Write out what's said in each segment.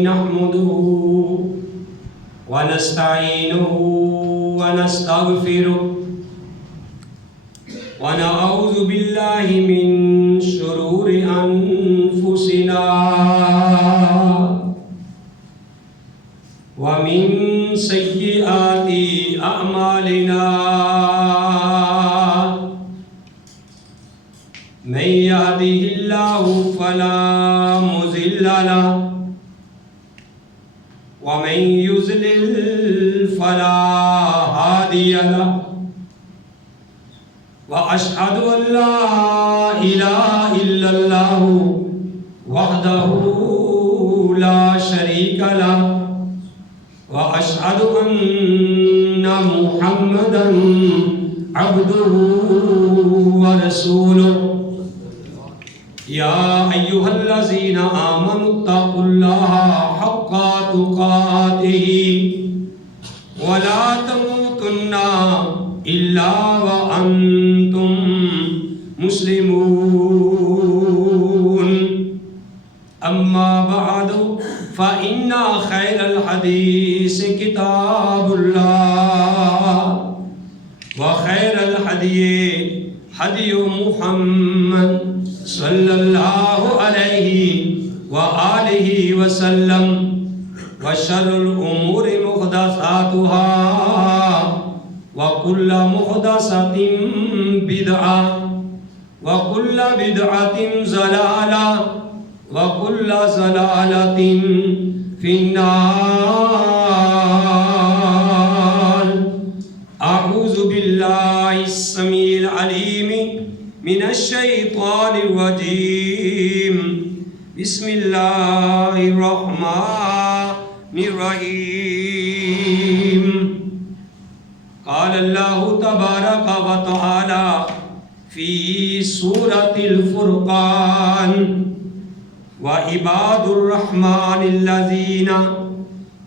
نحمده ونستعينه ونستغفره ونعوذ بالله من شرور أنفسنا ومن سيئات أعمالنا من يهده الله فلا مضل له ومن يضلل فلا هادي له وأشهد أن لا إله إلا الله وحده لا شريك له وأشهد أن محمدا عبده ورسوله يا أيها الذين آمنوا اتقوا الله حق تقاته ولا تموتن إلا وأنتم مسلمون أما بعد فإن خير الحديث كتاب الله وخير الهدي هدي محمد صلى الله عليه وآله وسلم وشر الأمور محدثاتها وكل محدثة بدعة وكل بدعة ضلالة وكل ضلالة في النار. أعوذ بالله السميع العليم من الشيطان الرجيم. بسم الله الرحمن الرحيم. قال الله تبارك وتعالى في سورة الفرقان وعباد الرحمن الذين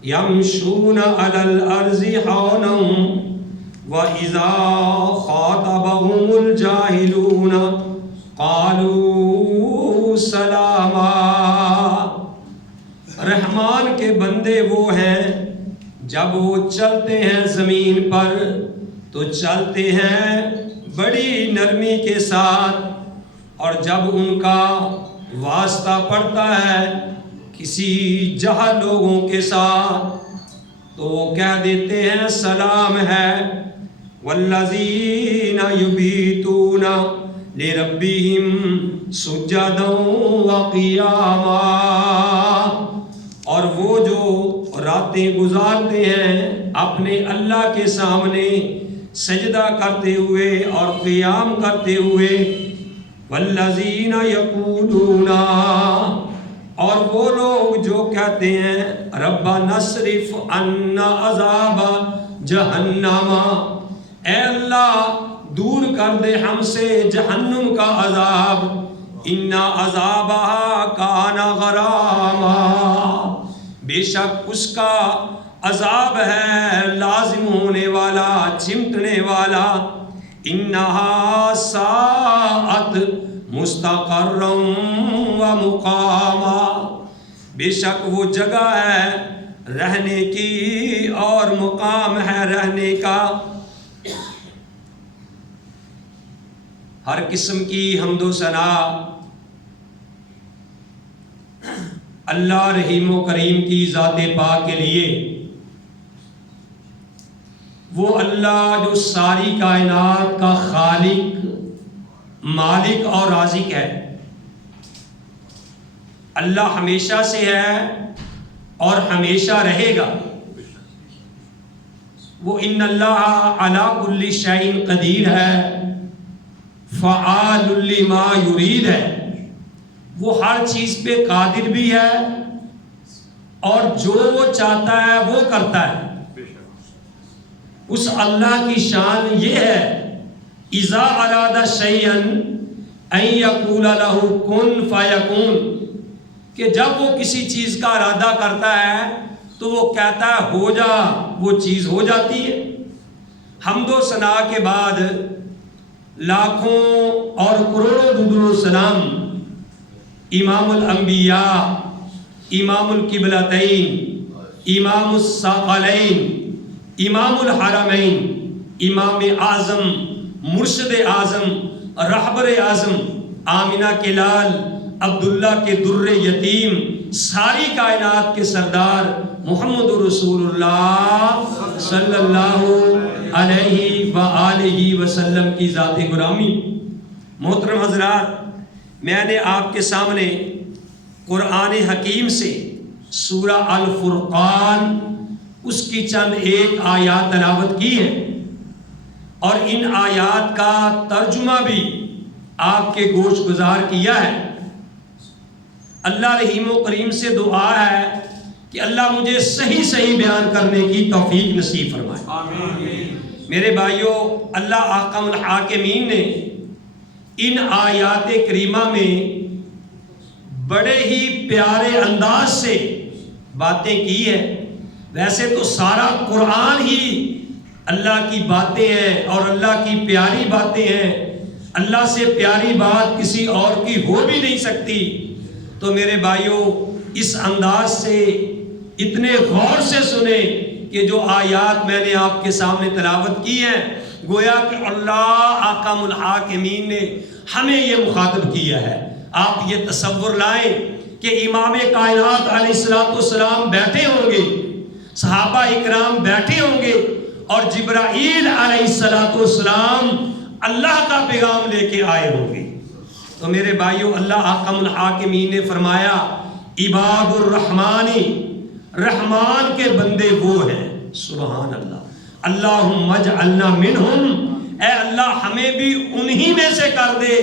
يمشون على الأرض هونا وإذا خاطبهم الجاهلون قالوا سلاما. رحمان کے بندے وہ ہیں جب وہ چلتے ہیں زمین پر تو چلتے ہیں بڑی نرمی کے ساتھ، اور جب ان کا واسطہ پڑتا ہے کسی جاہل لوگوں کے ساتھ تو وہ کہہ دیتے ہیں سلام ہے. والذین یبیتون لربہم سجدا وقیاما. اور وہ جو راتیں گزارتے ہیں اپنے اللہ کے سامنے سجدہ کرتے ہوئے اور قیام کرتے ہوئے. والذین یقولون، اور وہ لوگ جو کہتے ہیں ربنا اصرف عنا عذاب جہنم، اے اللہ دور کر دے ہم سے جہنم کا عذاب. ان عذابها کان غراما، بے شک اس کا عذاب ہے لازم ہونے والا، چمٹنے والا. انہا ساعت مستقرا ومقاما، بے شک وہ جگہ ہے رہنے کی اور مقام ہے رہنے کا. ہر قسم کی حمد و ثنا اللہ رحیم و کریم کی ذات پاک کے لیے. وہ اللہ جو ساری کائنات کا خالق، مالک اور رازق ہے. اللہ ہمیشہ سے ہے اور ہمیشہ رہے گا. وہ ان اللہ علی کل شیء قدیر ہے، فعال لما یرید ہے. وہ ہر چیز پہ قادر بھی ہے اور جو وہ چاہتا ہے وہ کرتا ہے. اس اللہ کی شان یہ ہے اذا اراد شیئا ان یقول له کن فیکون، کہ جب وہ کسی چیز کا ارادہ کرتا ہے تو وہ کہتا ہے ہو جا، وہ چیز ہو جاتی ہے. حمد و ثنا کے بعد لاکھوں اور کروڑوں درود و سلام امام الانبیاء امام القبلتین، امام الثقلین، امام الحرمین، امام اعظم، مرشد اعظم، رہبر اعظم، آمنہ کے لال، عبداللہ کے در یتیم، ساری کائنات کے سردار محمد رسول اللہ صلی اللہ علیہ وآلہ وسلم کی ذات گرامی۔ محترم حضرات، میں نے آپ کے سامنے قرآن حکیم سے سورہ الفرقان اس کی چند ایک آیات تلاوت کی ہے، اور ان آیات کا ترجمہ بھی آپ کے گوش گزار کیا ہے۔ اللہ رحیم و کریم سے دعا ہے کہ اللہ مجھے صحیح صحیح بیان کرنے کی توفیق نصیب فرمائے۔ آمین۔ میرے بھائیوں، اللہ احکم الحاکمین نے ان آیات کریمہ میں بڑے ہی پیارے انداز سے باتیں کی ہے۔ ویسے تو سارا قرآن ہی اللہ کی باتیں ہیں اور اللہ کی پیاری باتیں ہیں، اللہ سے پیاری بات کسی اور کی ہو بھی نہیں سکتی۔ تو میرے بھائیوں، اس انداز سے اتنے غور سے سنیں کہ جو آیات میں نے آپ کے سامنے تلاوت کی ہیں، گویا کہ اللہ احکم الحاکمین نے ہمیں یہ مخاطب کیا ہے۔ آپ یہ تصور لائیں کہ امام کائنات علیہ السلام بیٹھے ہوں گے، صحابہ اکرام بیٹھے ہوں گے، اور جبرائیل علیہ السلام اللہ کا پیغام لے کے آئے ہوں گے۔ تو میرے بھائیوں، اللہ احکم الحاکمین نے فرمایا عباد الرحمانی، رحمان کے بندے وہ ہیں۔ سبحان اللہ، اللہم اجعلنا منہم، اے اللہ ہمیں بھی انہی میں سے کر دے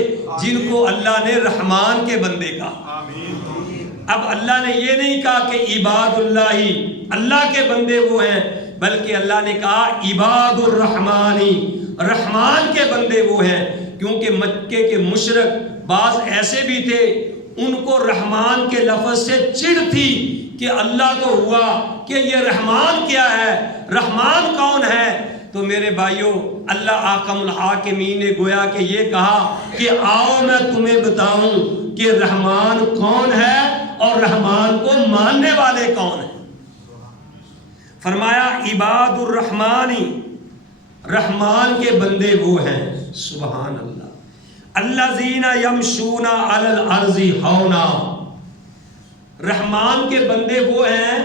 جن کو اللہ نے رحمان کے بندے کہا۔ اب اللہ نے یہ نہیں کہا کہ عباد اللہ، اللہ کے بندے وہ ہیں، بلکہ اللہ نے کہا عباد الرحمانی، رحمان کے بندے وہ ہیں، کیونکہ مکے کے مشرک بعض ایسے بھی تھے، ان کو رحمان کے لفظ سے چڑ تھی کہ اللہ تو ہوا کہ یہ رحمان کیا ہے، رحمان کون ہے؟ تو میرے بھائیوں، اللہ احکم الحاکمین نے گویا کہ یہ کہا کہ آؤ میں تمہیں بتاؤں کہ رحمان کون ہے اور رحمان کو ماننے والے کون ہیں۔ فرمایا عباد الرحمانی، رحمان کے بندے وہ ہیں۔ سبحان اللہ، الذین یمشون علی الارض ہونا، رحمان کے بندے وہ ہیں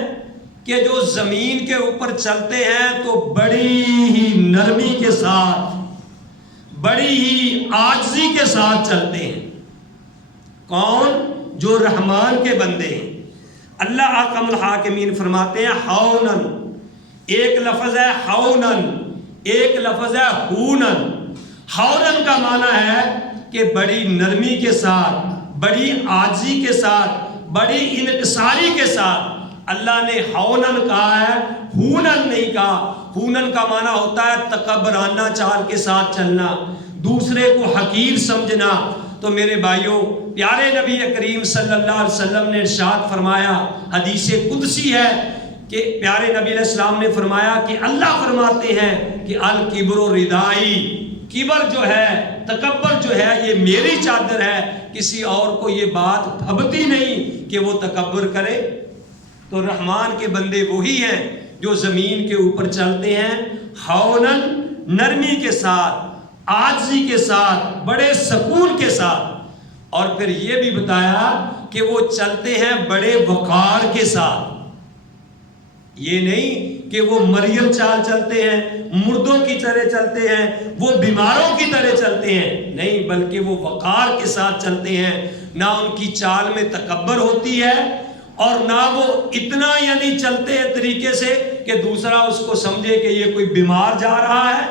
کہ جو زمین کے اوپر چلتے ہیں تو بڑی ہی نرمی کے ساتھ، بڑی ہی عاجزی کے ساتھ چلتے ہیں۔ کون؟ جو رحمان کے بندے ہیں۔ اللہ احکم الحاکمین فرماتے ہیں ہونن، ایک لفظ ہے ہونن، ایک لفظ ہے ہونن۔ ہونن کا معنی ہے کہ بڑی نرمی کے ساتھ، بڑی عاجزی کے ساتھ، بڑی انکساری کے ساتھ۔ اللہ نے ہونن کہا ہے، ہونن نہیں کہا۔ ہونن کا معنی ہوتا ہے تکبرانہ چال کے ساتھ چلنا، دوسرے کو حقیر سمجھنا۔ تو میرے بھائیوں، پیارے نبی کریم صلی اللہ علیہ وسلم نے ارشاد فرمایا، حدیث قدسی ہے کہ پیارے نبی علیہ السلام نے فرمایا کہ اللہ فرماتے ہیں کہ الکبر ردائی، کبر جو ہے، تکبر جو ہے، یہ میری چادر ہے، کسی اور کو یہ بات بھبتی نہیں کہ وہ تکبر کرے۔ تو رحمان کے بندے وہی ہیں جو زمین کے اوپر چلتے ہیں ہونن، نرمی کے ساتھ، عاجزی کے ساتھ، بڑے سکون کے ساتھ۔ اور پھر یہ بھی بتایا کہ وہ چلتے ہیں بڑے وقار کے ساتھ۔ یہ نہیں کہ وہ مریم چال چلتے ہیں، مردوں کی طرح چلتے ہیں، وہ بیماروں کی طرح چلتے ہیں، نہیں، بلکہ وہ وقار کے ساتھ چلتے ہیں۔ نہ ان کی چال میں تکبر ہوتی ہے، اور نہ وہ اتنا یعنی چلتے ہیں طریقے سے کہ دوسرا اس کو سمجھے کہ یہ کوئی بیمار جا رہا ہے۔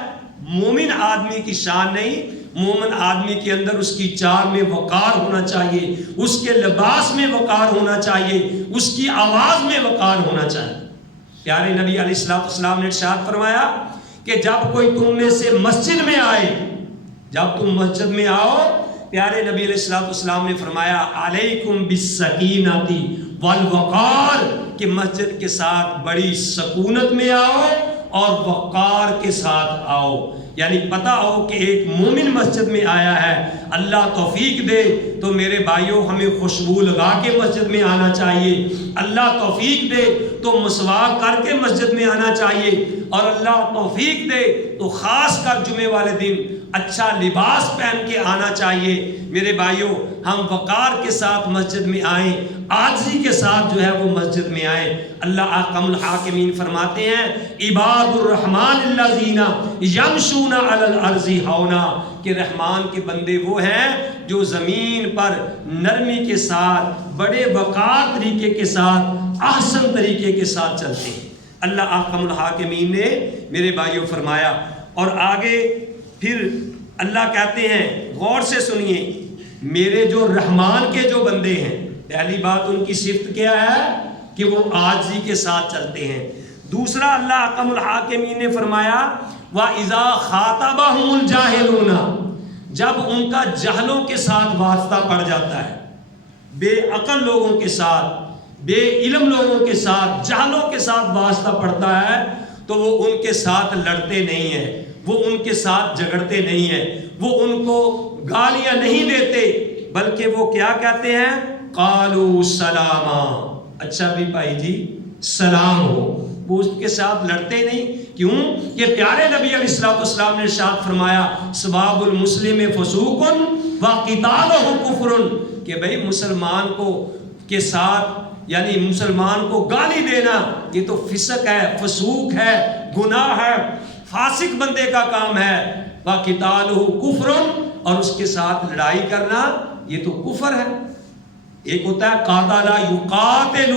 مومن آدمی کی شان نہیں، مومن آدمی کے اندر اس کی چال میں وقار ہونا چاہیے، اس کے لباس میں وقار ہونا چاہیے، اس کی آواز میں وقار ہونا چاہیے۔ پیارے نبی علیہ السلام نے ارشاد فرمایا کہ جب کوئی تم میں سے مسجد میں آئے، جب تم مسجد میں آؤ، پیارے نبی علیہ السلام نے فرمایا علیکم بالسکینۃ والوقار، کہ مسجد کے ساتھ بڑی سکونت میں آؤ اور وقار کے ساتھ آؤ۔ یعنی پتہ ہو کہ ایک مومن مسجد میں آیا ہے، اللہ توفیق دے تو میرے بھائیوں ہمیں خوشبو لگا کے مسجد میں آنا چاہیے، اللہ توفیق دے تو مسواک کر کے مسجد میں آنا چاہیے، اور اللہ توفیق دے تو خاص کر جمعے والے دن اچھا لباس پہن کے آنا چاہیے۔ میرے بھائیوں ہم وقار کے ساتھ مسجد میں آئیں، عاجزی کے ساتھ جو ہے وہ مسجد میں آئیں۔ اللہ احکم الحاکمین فرماتے ہیں عباد الرحمن الذین یمشون علی الارض ہونا، کہ رحمان کے بندے وہ ہیں جو زمین پر نرمی کے ساتھ بڑے وقار طریقے کے ساتھ احسن طریقے کے ساتھ چلتے ہیں۔ اللہ احکم الحاکمین نے میرے بھائیوں فرمایا، اور آگے پھر اللہ کہتے ہیں غور سے سنیے، میرے جو رحمان کے جو بندے ہیں، پہلی بات ان کی صفت کیا ہے کہ وہ عاجزی کے ساتھ چلتے ہیں۔ دوسرا اللہ احکم الحاکمین نے فرمایا وَإِذَا خَاطَبَهُمُ الْجَاهِلُونَ، جب ان کا جہلوں کے ساتھ واسطہ پڑ جاتا ہے، بے عقل لوگوں کے ساتھ، بے علم لوگوں کے ساتھ، جہلوں کے ساتھ واسطہ پڑتا ہے تو وہ ان کے ساتھ لڑتے نہیں ہیں، وہ ان کے ساتھ جھگڑتے نہیں ہیں، وہ ان کو گالیاں نہیں دیتے، بلکہ وہ کیا کہتے ہیں قالوا سلاما، اچھا بھی بھائی جی سلام ہو، وہ اس کے ساتھ لڑتے نہیں۔ کیوں کہ پیارے نبی علیہ الصلوۃ والسلام نے ارشاد فرمایا سباب المسلم فسوق وقتالہ کفر، کہ بھئی مسلمان کو کے ساتھ یعنی مسلمان کو گالی دینا یہ تو فسق ہے، فسوق ہے، گناہ ہے، فاسق بندے کا کام ہے۔ وقتالہ کفر، اور اس کے ساتھ لڑائی کرنا یہ تو کفر ہے۔ ایک ہوتا ہے قاتل یقاتل،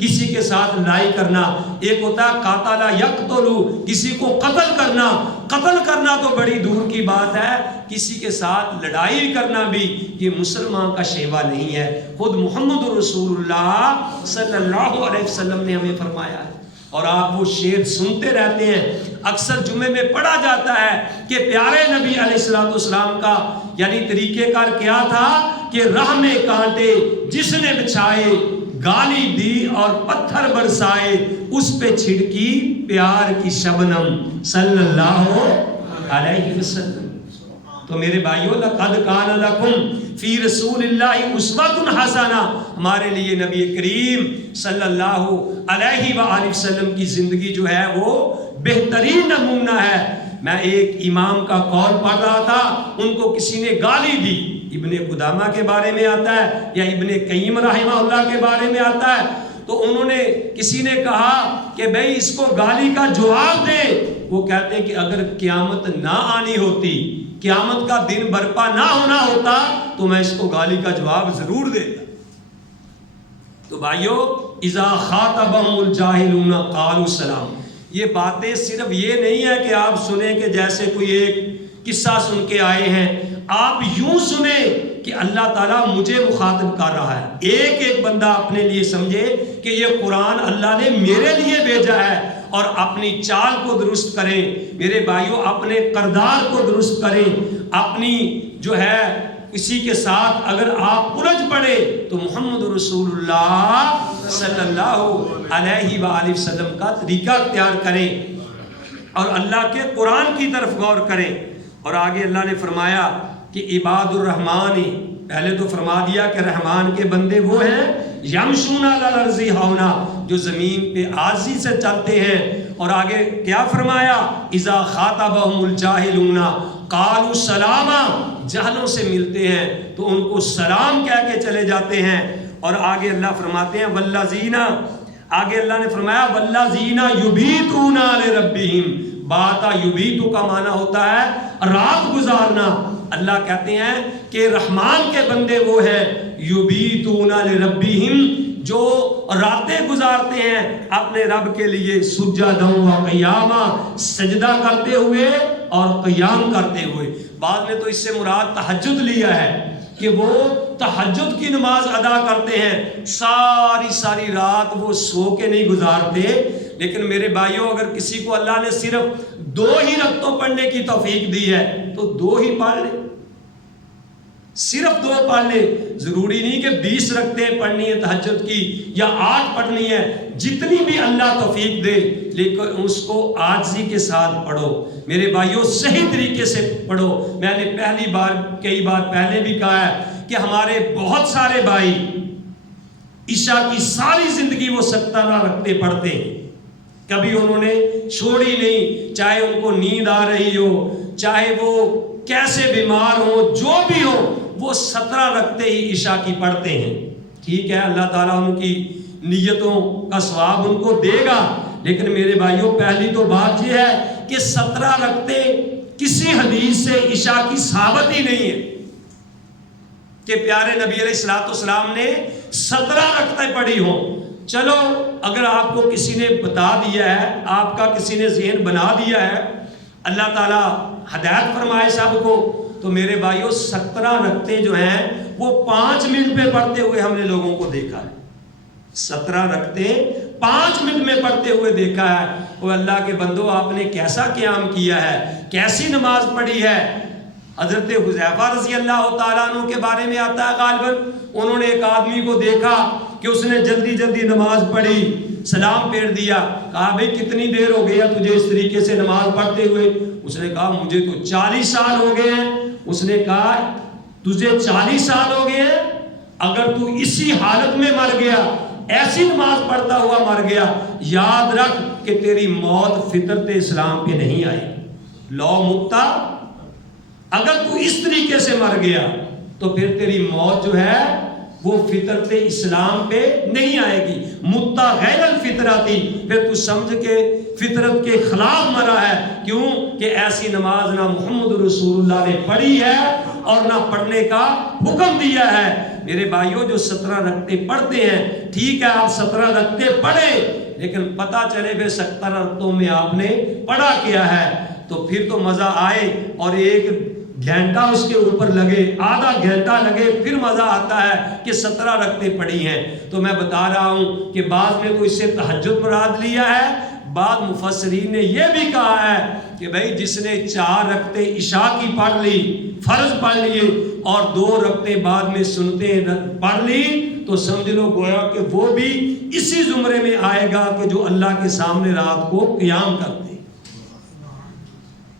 کسی کے ساتھ لڑائی کرنا، ایک ہوتا ہے قاتل یقتل، کسی کو قتل کرنا۔ قتل کرنا تو بڑی دور کی بات ہے، کسی کے ساتھ لڑائی کرنا بھی یہ مسلمان کا شیوا نہیں ہے۔ خود محمد رسول اللہ صلی اللہ علیہ وسلم نے ہمیں فرمایا ہے، اور آپ وہ شعر سنتے رہتے ہیں، اکثر جمعے میں پڑھا جاتا ہے کہ پیارے نبی علیہ الصلوۃ والسلام کا یعنی طریقہ کار کیا تھا کہ راہ میں کانٹے جس نے بچھائے، گالی دی اور پتھر برسائے، اس پہ چھڑکی پیار کی شبنم صلی اللہ علیہ وسلم۔ تو میرے بھائیو لقد کان لکم فی رسول اللہ اسوۃ حسنہ، ہمارے لیے نبی کریم صلی اللہ علیہ وآلہ وسلم کی زندگی جو ہے وہ بہترین نمونہ ہے۔ میں ایک امام کا قول پڑھ رہا تھا، ان کو کسی نے گالی دی، ابن قدامہ کے بارے میں آتا ہے یا ابن قیم رحمہ اللہ کے بارے میں آتا ہے، تو انہوں نے کسی نے کہا کہ بھئی اس کو گالی کا جواب دے، وہ کہتے ہیں کہ اگر قیامت نہ آنی ہوتی، قیامت کا دن برپا نہ ہونا ہوتا تو میں اس کو گالی کا جواب ضرور دیتا۔ تو بھائیو اذا خاطبهم الجاہلون قالوا سلام، یہ باتیں صرف یہ نہیں ہے کہ آپ سنیں کہ جیسے کوئی ایک قصہ سن کے آئے ہیں، آپ یوں سنیں کہ اللہ تعالیٰ مجھے مخاطب کر رہا ہے۔ ایک ایک بندہ اپنے لیے سمجھے کہ یہ قرآن اللہ نے میرے لیے بھیجا ہے، اور اپنی چال کو درست کریں میرے بھائیوں، اپنے کردار کو درست کریں، اپنی جو ہے کسی کے ساتھ اگر آپ الجھ پڑے تو محمد رسول اللہ صلی اللہ علیہ وآلہ وسلم کا طریقہ اختیار کریں اور اللہ کے قرآن کی طرف غور کریں۔ اور آگے اللہ نے فرمایا کہ عباد الرحمن، پہلے تو فرما دیا کہ رحمان کے بندے وہ ہیں یمشون علی الارض ہونا، جو زمین پہ عاجزی سے چلتے ہیں، اور آگے کیا فرمایا اذا خاطبهم الجاہلون قالوا سلاما، جہلوں سے ملتے ہیں تو ان کو سلام کہہ کے چلے جاتے ہیں۔ اور آگے اللہ فرماتے ہیں والذین، آگے اللہ نے فرمایا والذین یبیتون لربہم، باتا یبیتو کا معنی ہوتا ہے رات گزارنا۔ اللہ کہتے ہیں کہ رحمان کے بندے وہ ہیں یبیتون لربہم، جو راتیں گزارتے ہیں اپنے رب کے لیے سجدہ و قیاما، سجدہ کرتے ہوئے اور قیام کرتے ہوئے۔ بعد میں تو اس سے مراد تہجد لیا ہے کہ وہ تہجد کی نماز ادا کرتے ہیں، ساری رات وہ سو کے نہیں گزارتے۔ لیکن میرے بھائیوں اگر کسی کو اللہ نے صرف 2 ہی رکعتوں پڑھنے کی توفیق دی ہے تو 2 ہی پڑھ لے، صرف 2 پڑھ لے، ضروری نہیں کہ 20 رکعتیں پڑھنی ہے تہجد کی یا 8 پڑھنی ہے، جتنی بھی اللہ توفیق دے، لیکن اس کو عاجزی کے ساتھ پڑھو میرے بھائیوں، صحیح طریقے سے پڑھو۔ میں نے کئی بار پہلے بھی کہا ہے کہ ہمارے بہت سارے بھائی عشاء کی ساری زندگی وہ 17 رکعتیں پڑھتے ہیں، کبھی انہوں نے چھوڑی نہیں، چاہے ان کو نیند آ رہی ہو، چاہے وہ کیسے بیمار ہو، جو بھی ہو، وہ 17 رکعتیں ہی عشاء کی پڑھتے ہیں۔ ٹھیک ہے، اللہ تعالیٰ ان کی نیتوں کا ثواب ان کو دے گا، لیکن میرے بھائیوں پہلی تو بات یہ ہے کہ 17 رکعتیں کسی حدیث سے عشاء کی ثابت ہی نہیں ہے کہ پیارے نبی علیہ الصلوۃ والسلام نے 17 رکعتیں پڑھی ہوں۔ چلو اگر آپ کو کسی نے بتا دیا ہے، آپ کا کسی نے ذہن بنا دیا ہے، اللہ تعالیٰ ہدایت فرمائے سب کو، تو میرے بھائیوں 17 رکعتیں جو ہیں وہ 5 منٹ میں پڑھتے ہوئے ہم نے لوگوں کو دیکھا ہے۔ 17 رکعتیں 5 منٹ میں پڑھتے ہوئے دیکھا ہے۔ وہ اللہ کے بندو، آپ نے کیسا قیام کیا ہے، کیسی نماز پڑھی ہے۔ حضرت حذیفہ رضی اللہ تعالیٰ عنہ کے بارے میں آتا ہے غالباً، انہوں نے ایک آدمی کو دیکھا کہ اس نے جلدی جلدی نماز پڑھی، سلام پھیر دیا، کہا بھئی کتنی دیر ہو گیا تجھے اس طریقے سے نماز پڑھتے ہوئے؟ اس نے کہا مجھے تو 40 سال ہو گئے ہیں۔ اس نے کہا تجھے 40 سال ہو گئے ہیں، اگر تو اسی حالت میں مر گیا، ایسی نماز پڑھتا ہوا مر گیا، یاد رکھ کہ تیری موت فطرت اسلام پہ نہیں آئی، لو متا، اگر تو اس طریقے سے مر گیا تو پھر تیری موت جو ہے وہ فطرت اسلام پہ نہیں آئے گی، متا غیر الفطرہ تھی، پھر تو سمجھ کے فطرت کے خلاف مرا ہے۔ کیوں کہ ایسی نماز نہ محمد رسول اللہ نے پڑھی ہے اور نہ پڑھنے کا حکم دیا ہے۔ میرے بھائیوں جو 17 رکعتیں پڑھتے ہیں، ٹھیک ہے آپ 17 رکعتیں پڑھیں، لیکن پتہ چلے پھر 17 رکعتوں میں آپ نے پڑھا کیا ہے، تو پھر تو مزہ آئے اور 1 گھنٹہ اس کے اوپر لگے، آدھا گھنٹہ لگے، پھر مزہ آتا ہے کہ 17 رکعتیں پڑھی ہیں۔ تو میں بتا رہا ہوں کہ بعض نے تو اس سے تہجد مراد لیا ہے، بعض مفسرین نے یہ بھی کہا ہے کہ بھائی جس نے 4 رکعتیں عشاء کی پڑھ لی، فرض پڑھ لیے، اور 2 رکعتیں بعد میں سنتیں پڑھ لی، تو سمجھ لو گویا کہ وہ بھی اسی زمرے میں آئے گا کہ جو اللہ کے سامنے رات کو قیام کرتے۔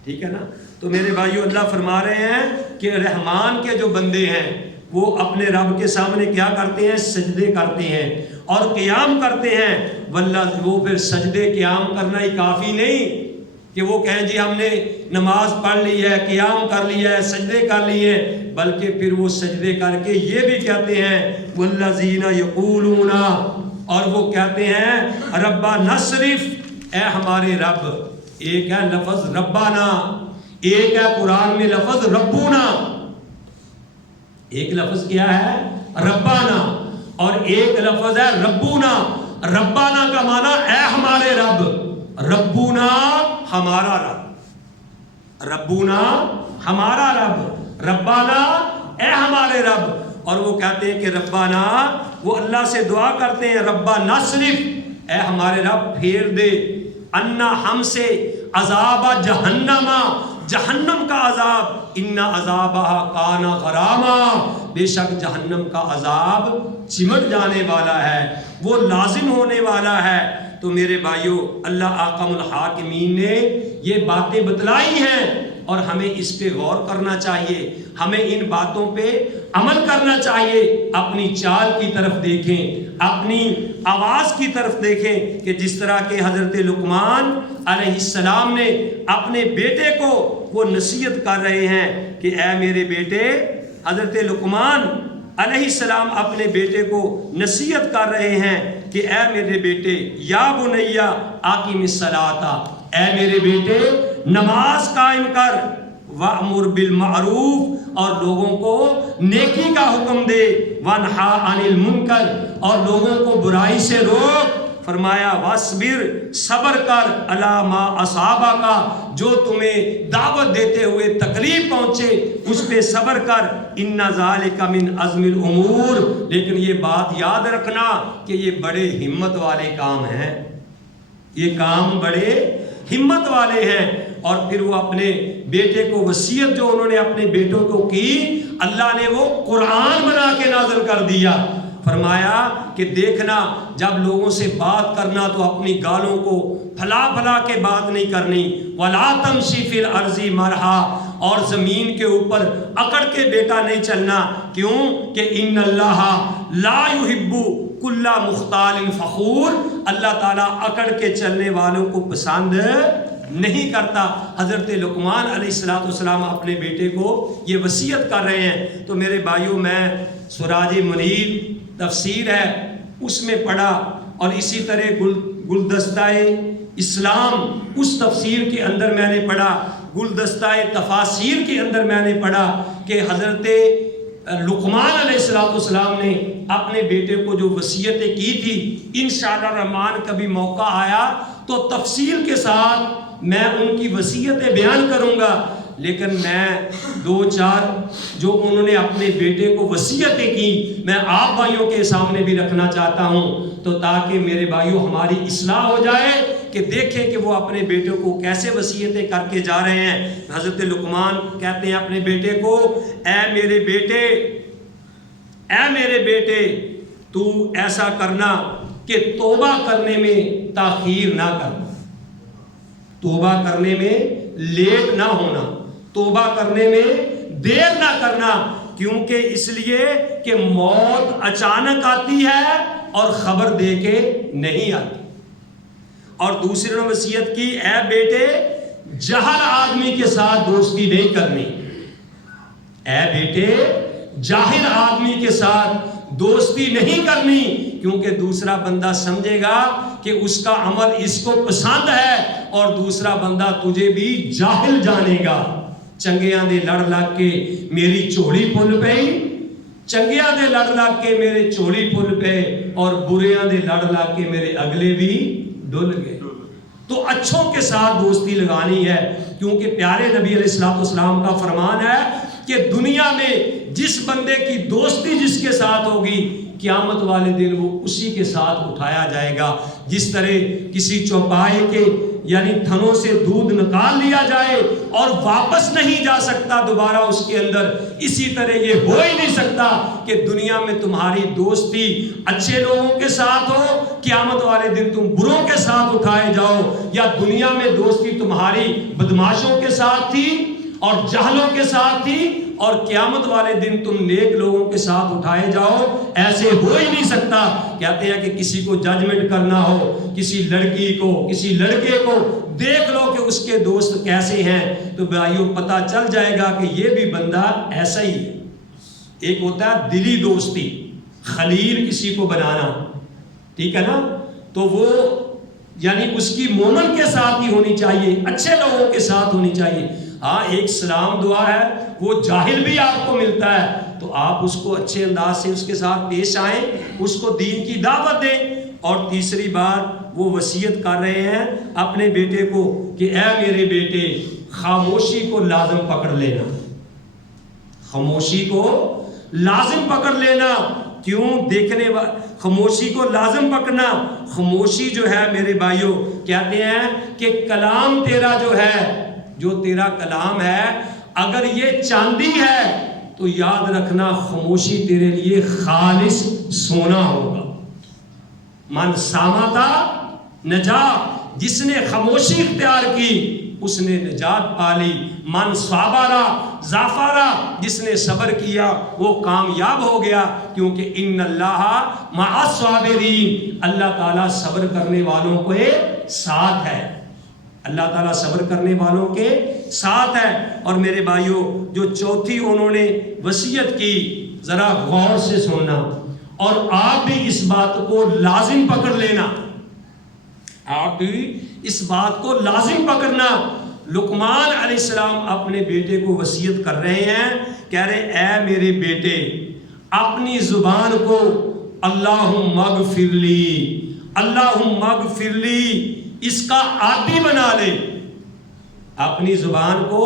ٹھیک ہے نا؟ تو میرے بھائیو اللہ فرما رہے ہیں کہ رحمان کے جو بندے ہیں وہ اپنے رب کے سامنے کیا کرتے ہیں؟ سجدے کرتے ہیں اور قیام کرتے ہیں۔ واللہ وہ پھر سجدے قیام کرنا ہی کافی نہیں کہ وہ کہیں جی ہم نے نماز پڑھ لی ہے، قیام کر لیا ہے، سجدے کر لیے، بلکہ پھر وہ سجدے کر کے یہ بھی کہتے ہیں والذین یقولون، اور وہ کہتے ہیں ربنا صرف، اے ہمارے رب۔ ایک ہے لفظ ربنا، ایک ہے قرآن میں لفظ ربونا، ایک لفظ کیا ہے؟ ربانا، اور ایک لفظ ہے ربونا۔ ربانا کا معنی اے ہمارے رب، ربونا ہمارا رب، ربونا ہمارا رب، ربانا اے ہمارے رب۔ اور وہ کہتے ہیں کہ ربانا، وہ اللہ سے دعا کرتے ہیں ربنا صرف، اے ہمارے رب پھیر دے انا ہم سے عذاب جہنم، جہنم کا عذاب، ان عذابہ کان غراما، بے شک جہنم کا عذاب چمٹ جانے والا ہے، وہ لازم ہونے والا ہے۔ تو میرے بھائیو اللہ احکم الحاکمین نے یہ باتیں بتلائی ہیں اور ہمیں اس پہ غور کرنا چاہیے، ہمیں ان باتوں پہ عمل کرنا چاہیے۔ اپنی چال کی طرف دیکھیں، اپنی آواز کی طرف دیکھیں کہ جس طرح کہ حضرت لقمان علیہ السلام نے اپنے بیٹے کو وہ نصیحت کر رہے ہیں کہ اے میرے بیٹے، حضرت لقمان علیہ السلام اپنے بیٹے کو نصیحت کر رہے ہیں کہ اے میرے بیٹے یا بنیا اقیم الصلاۃ، اے میرے بیٹے نماز قائم کر، وَأْمُرْ بِالْمَعْرُوفِ، اور لوگوں کو نیکی کا حکم دے، وَانْهَا عَنِ الْمُنْكَرِ، اور لوگوں کو برائی سے روک۔ فرمایا وَاصْبِرْ، صبر کر، عَلَىٰ مَا أَصَابَكَ، جو تمہیں دعوت دیتے ہوئے تکلیف پہنچے اس پہ صبر کر، إِنَّ ذَلِكَ مِنْ عَزْمِ الْأُمُورِ، لیکن یہ بات یاد رکھنا کہ یہ بڑے ہمت والے کام ہیں، یہ کام بڑے ہمت والے ہیں۔ اور پھر وہ اپنے بیٹے کو وصیت جو انہوں نے اپنے بیٹوں کو کی، اللہ نے وہ قرآن بنا کے نازل کر دیا۔ فرمایا کہ دیکھنا جب لوگوں سے بات کرنا تو اپنی گالوں کو پھلا پھلا کے بات نہیں کرنی، وَلَا تَمْشِ فِي الْأَرْضِ مَرْحًا، اور زمین کے اوپر اکڑ کے بیٹا نہیں چلنا۔ کیوں کہ ان اللہ لا يحب کل مختال فخور، اللہ تعالیٰ اکڑ کے چلنے والوں کو پسند نہیں کرتا۔ حضرت لقمان علیہ السلام اپنے بیٹے کو یہ وصیت کر رہے ہیں۔ تو میرے بھائیوں، میں سراج منیر تفسیر ہے اس میں پڑھا، اور اسی طرح گلدستہ اسلام اس تفسیر کے اندر میں نے پڑھا، گلدستہ تفاسیر کے اندر میں نے پڑھا کہ حضرت لقمان علیہ السلام نے اپنے بیٹے کو جو وصیتیں کی تھی، انشاءاللہ الرحمن کبھی موقع آیا تو تفصیل کے ساتھ میں ان کی وصیتیں بیان کروں گا، لیکن میں دو چار جو انہوں نے اپنے بیٹے کو وصیتیں کی میں آپ بھائیوں کے سامنے بھی رکھنا چاہتا ہوں، تو تاکہ میرے بھائیوں ہماری اصلاح ہو جائے کہ دیکھیں کہ وہ اپنے بیٹوں کو کیسے وصیتیں کر کے جا رہے ہیں۔ حضرت لقمان کہتے ہیں اپنے بیٹے کو، اے میرے بیٹے تو ایسا کرنا کہ توبہ کرنے میں تاخیر نہ کرنا، توبہ کرنے میں لیٹ نہ ہونا، توبہ کرنے میں دیر نہ کرنا، کیونکہ اس لیے کہ موت اچانک آتی ہے اور خبر دے کے نہیں آتی۔ اور دوسرے نے وصیت کی، اے بیٹے جاہل آدمی کے ساتھ دوستی نہیں کرنی، اے بیٹے جاہل آدمی کے ساتھ دوستی نہیں کرنی، کیونکہ دوسرا بندہ سمجھے گا کہ اس کا عمل اس کو پسند ہے، اور دوسرا بندہ تجھے بھی جاہل جانے گا۔ چنگیاں دے لڑ لگ کے میری چوڑی پھل پئی، چنگیاں دے لڑ لگ کے میرے چوڑی پھل پے، اور بریاں دے لڑ لگ کے میرے اگلے بھی ڈل گئے۔ تو اچھوں کے ساتھ دوستی لگانی ہے، کیونکہ پیارے نبی علیہ السلام کا فرمان ہے کہ دنیا میں جس بندے کی دوستی جس کے ساتھ ہوگی، قیامت والے دن وہ اسی کے ساتھ اٹھایا جائے گا۔ جس طرح کسی چوپائے کے یعنی تھنوں سے دودھ نکال لیا جائے اور واپس نہیں جا سکتا دوبارہ اس کے اندر، اسی طرح یہ ہو ہی نہیں سکتا کہ دنیا میں تمہاری دوستی اچھے لوگوں کے ساتھ ہو، قیامت والے دن تم بروں کے ساتھ اٹھائے جاؤ، یا دنیا میں دوستی تمہاری بدماشوں کے ساتھ تھی اور جہلوں کے ساتھ تھی، اور قیامت والے دن تم نیک لوگوں کے ساتھ اٹھائے جاؤ، ایسے ہو ہی نہیں سکتا۔ کہتے ہیں کہ کسی کو ججمنٹ کرنا ہو، کسی لڑکی کو کسی لڑکے کو دیکھ لو کہ اس کے دوست کیسے ہیں، تو بھائیوں پتہ چل جائے گا کہ یہ بھی بندہ ایسا ہی ہے۔ ایک ہوتا ہے دلی دوستی، خلیل کسی کو بنانا، ٹھیک ہے نا، تو وہ یعنی اس کی مومن کے ساتھ ہی ہونی چاہیے، اچھے لوگوں کے ساتھ ہونی چاہیے۔ ہاں ایک سلام دعا ہے، وہ جاہل بھی آپ کو ملتا ہے تو آپ اس کو اچھے انداز سے اس کے ساتھ پیش آئیں، اس کو دین کی دعوت دیں۔ اور تیسری بات وہ وصیت کر رہے ہیں اپنے بیٹے کو کہ اے میرے بیٹے خاموشی کو لازم پکڑ لینا، خاموشی کو لازم پکڑ لینا۔ کیوں؟ خاموشی کو لازم پکڑنا، خاموشی جو ہے میرے بھائیوں کہتے ہیں کہ کلام تیرا جو ہے، جو تیرا کلام ہے اگر یہ چاندی ہے تو یاد رکھنا خاموشی تیرے لیے خالص سونا ہوگا۔ من سامتا نجات، جس نے خاموشی اختیار کی اس نے نجات پالی۔ من صابرا ظفرا، جس نے صبر کیا وہ کامیاب ہو گیا، کیونکہ ان اللہ مع الصابرین، اللہ تعالیٰ صبر کرنے والوں کے ساتھ ہے، اللہ تعالیٰ صبر کرنے والوں کے ساتھ ہے۔ اور میرے بھائیوں جو چوتھی انہوں نے وصیت کی، ذرا غور سے سننا، اور آپ بھی اس بات کو لازم پکڑ لینا، آپ بھی اس بات کو لازم پکڑنا۔ لقمان علیہ السلام اپنے بیٹے کو وصیت کر رہے ہیں، کہہ رہے اے میرے بیٹے اپنی زبان کو اللہم اغفر لی، اللہم اغفر لی اس کا عادی بنا لے، اپنی زبان کو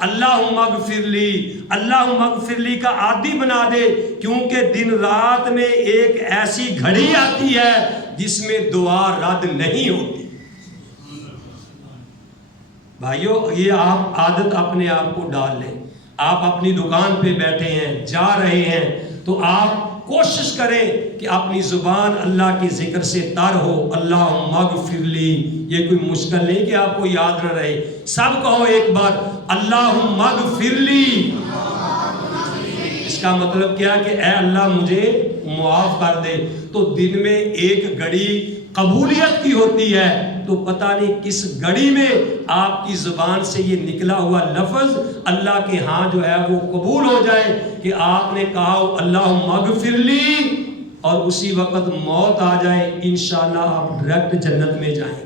اللہم اغفر لی، اللہم اغفر لی کا عادی بنا دے، کیونکہ دن رات میں ایک ایسی گھڑی آتی ہے جس میں دعا رد نہیں ہوتی، بھائیو یہ آپ عادت اپنے آپ کو ڈال لیں. آپ اپنی دکان پہ بیٹھے ہیں, جا رہے ہیں, تو آپ کوشش کریں کہ اپنی زبان اللہ کے ذکر سے تر ہو. اللہم اغفر لی. یہ کوئی مشکل نہیں کہ آپ کو یاد نہ رہے. سب کہو ایک بار, اللہم اغفر لی. اس کا مطلب کیا کہ اے اللہ مجھے معاف کر دے. تو دن میں ایک گھڑی قبولیت کی ہوتی ہے, تو پتہ نہیں کس گھڑی میں آپ کی زبان سے یہ نکلا ہوا لفظ اللہ کے ہاں جو ہے وہ قبول ہو جائے کہ آپ نے کہا اللہم اغفر لی, اور اسی وقت موت آ جائے. انشاءاللہ آپ ڈائریکٹ جنت میں جائیں.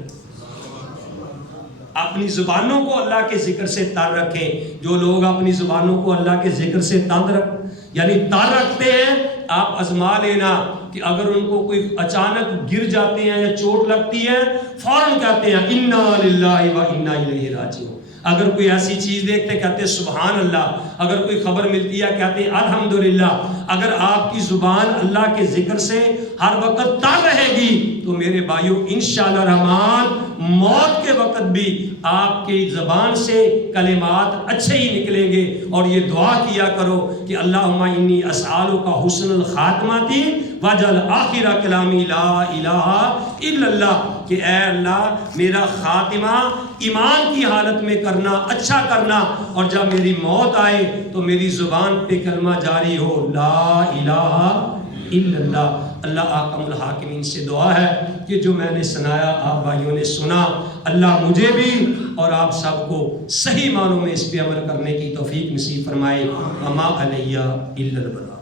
اپنی زبانوں کو اللہ کے ذکر سے تر رکھیں. جو لوگ اپنی زبانوں کو اللہ کے ذکر سے تر رکھتے ہیں, آپ آزما لینا کہ اگر ان کو کوئی اچانک گر جاتے ہیں یا چوٹ لگتی ہے, فوراً کہتے ہیں انا للہ و انا الیہ راجعون. اگر کوئی ایسی چیز دیکھتے ہیں کہتے ہیں سبحان اللہ. اگر کوئی خبر ملتی ہے کہتے ہیں الحمدللہ. اگر آپ کی زبان اللہ کے ذکر سے ہر وقت تر رہے گی تو میرے بھائیو انشاءاللہ رحمان موت کے وقت بھی آپ کی زبان سے کلمات اچھے ہی نکلیں گے. اور یہ دعا کیا کرو کہ اللہم انی اسألک حسن الخاتمہ وجعل آخر کلامی لا الہ الا اللہ. کہ اے اللہ میرا خاتمہ ایمان کی حالت میں کرنا, اچھا کرنا, اور جب میری موت آئے تو میری زبان پہ کلمہ جاری ہو لا الہ الا اللہ. اللہ احکم الحاکمین سے دعا ہے کہ جو میں نے سنایا آپ بھائیوں نے سنا, اللہ مجھے بھی اور آپ سب کو صحیح معنوں میں اس پہ عمل کرنے کی توفیق نصیب فرمائے. وما علیہ الا البلاغ.